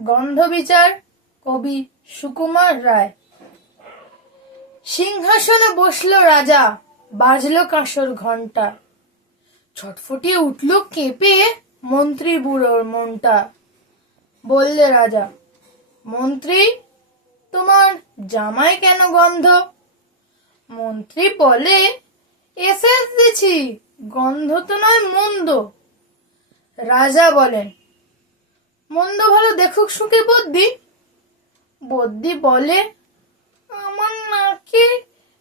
গন্ধবিচার কবি সুকুমার রায়। সিংহাসনে বসলো রাজা, বাজলো কাঁসর ঘন্টা, ছটফটিয়ে উঠল কেঁপে মন্ত্রী বুড়োর মনটা। বললে রাজা, মন্ত্রী তোমার জামায় কেন গন্ধ? মন্ত্রী বলে, এসেন্স দিছি, গন্ধ তো নয় মন্দ। রাজা বলেন, মন্দ ভালো দেখুক শুকে বদ্যি। বদ্যি বলে, আমার নাকে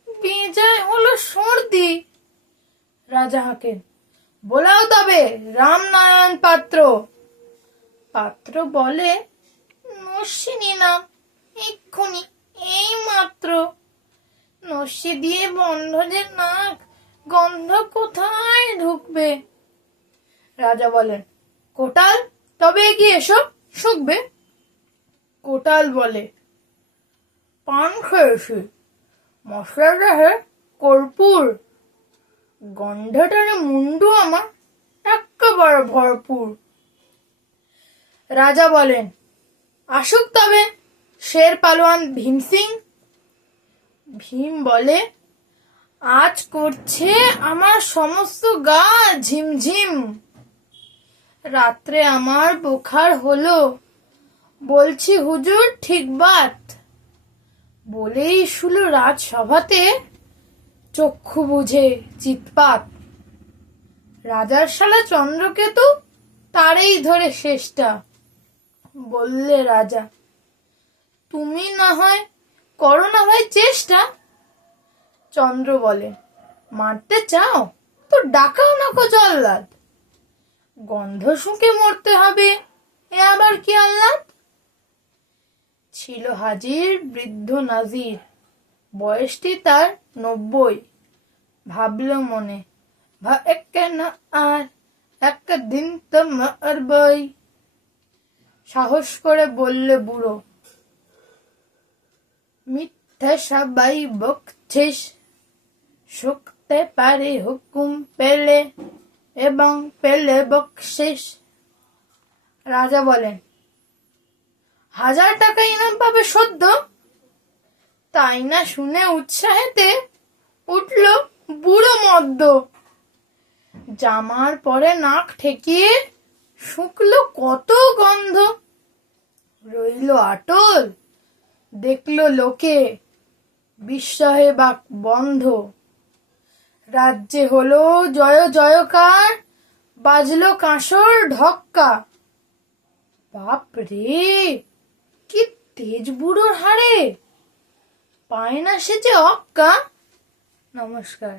বেজায় হলো সর্দি। রাজা হাঁকেন, বলাও তবে রামনারায়ণ পাত্র। পাত্র বলে, নস্যি নিলাম এক্ষুনি, এই মাত্র। নস্যি দিয়ে বন্ধ যে নাক, গন্ধ কোথায় ঢুকবে? রাজা বলেন, কোটাল তবে এগিয়ে এসো, শুকবে। কোটাল বলে, পান খেয়েছি, মশলাটা হে কর্পূর, গন্ধটারে মুন্ডু আমার একেবারে ভরপুর। রাজা বলেন, আসুক তবে শের পালোয়ান ভীম সিং। ভীম বলে, আজ করছে আমার সমস্ত গা ঝিমঝিম। রাত্রে আমার বোখার হলো, বলছি হুজুর ঠিক বাত। বলেই শুলো রাজসভাতে, চক্ষু বুঝে চিৎপাত। রাজার শালা চন্দ্রকেতু, তারেই ধরে শেষটা। বললে রাজা, তুমি না হয় করো না ভাই চেষ্টা। চন্দ্র বলে, মারতে চাও তো ডাকাও না কো জল্লাদ। গন্ধ শুঁকে মরতে হবে, এ আবার কি আহ্লাদ? ছিল হাজির বৃদ্ধ নাজির, বয়সটি তার 90। ভাবল মনে, কেন আর একদিন তো মারবই। সাহস করে বললে বুড়ো, মিথ্যে সবাই বকছিস, শুকতে পারে হুকুম পেলে এবং পেলে বকশিস। রাজা বলেন, 1000 টাকা ইনাম পাবে সদ্য। তাই না শুনে উৎসাহেতে উঠল বুড়ো মদ্য। জামার পরে নাক ঠেকিয়ে শুকলো কত গন্ধ। রইল আটল, দেখলো লোকে, বিস্ময়ে বাক বন্ধ। রাজ্যে হলো জয় জয়কার, বাজলো কাঁসর ঢক্কা। বাপ রে, কি তেজ বুড়োর হাড়ে, পায় না সে যে অক্কা। নমস্কার।